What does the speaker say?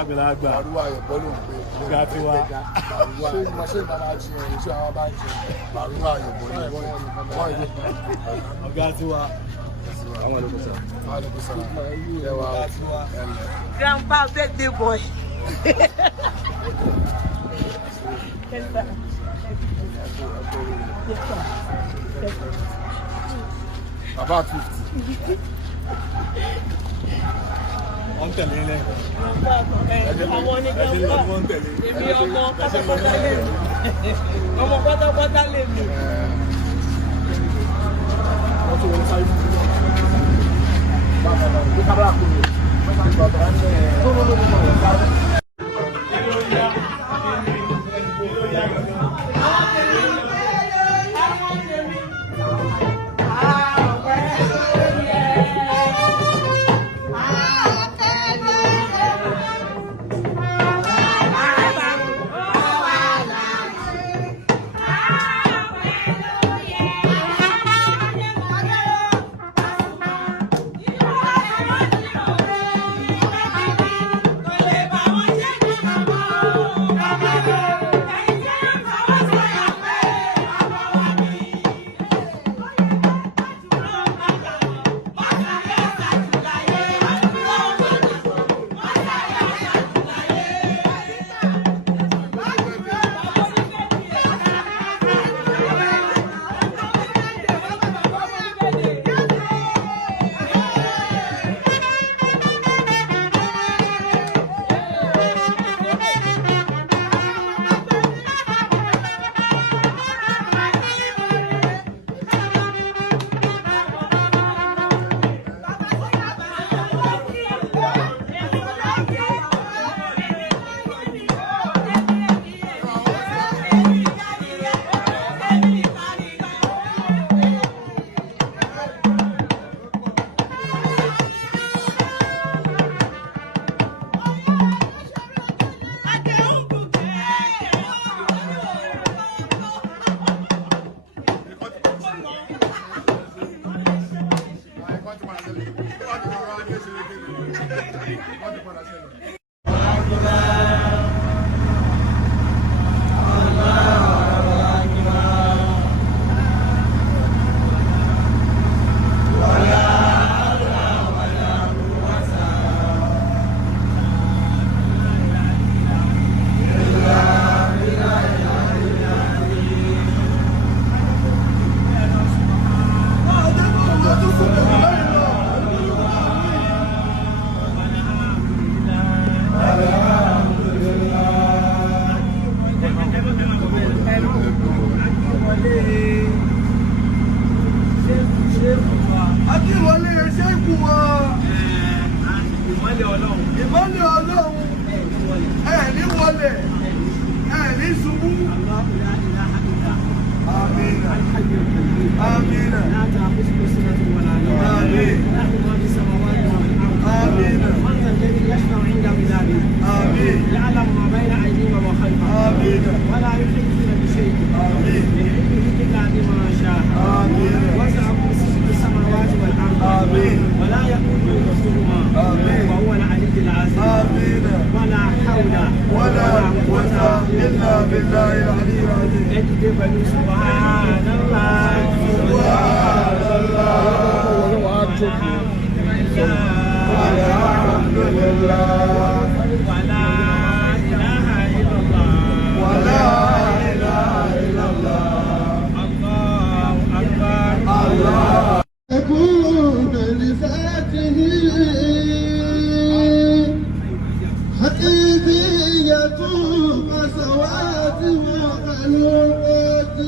àgbàlagbà. Bàrúwà Ayọ̀bọ ló ń pè. Ọ̀gá tiwa. Ṣé ìmọ̀lá ti ẹ̀yìn tí àwọn bá ń jẹ Bàrúwà Ayọ̀bọ ni wọ́n ìdí. Ọ̀gá tiwa. Àwọn olùkọ́sà. Grandpa birthday boy. About 50. Wọ́n tẹ̀lé ilẹ̀. Àwọn ní grandpa. Èmi ọmọ pátápátá lè mi. Ọmọ pátápátá lè mi. Wọ́n tún wọlé sáré fún mi. Ní kábàrà kúrò. Ìmọ́lẹ̀ Ọlọ́run ẹ̀ní wọlé ẹ̀ní ṣubú. Àmín. Àmín. آمين. وأنت الذي يشفع عند بلاده. آمين. يعلم ما بين أيديهم وما خلفهم. آمين. ولا يحيطون بشيء. آمين. بعلمه إلا بما شاء. آمين. وسع كرسيه السماوات والأرض. آمين. ولا يؤوده حفظهما. آمين. وهو العلي العظيم. آمين. ولا حول ولا قوة إلا بالله العلي العظيم. اكتب سبحان الله. سبحان الله. والحمد لله. ولا إله إلا الله. ولا إله إلا الله. الله أكبر. الله. يكون لذاته حقيقية مسوات وخلوقات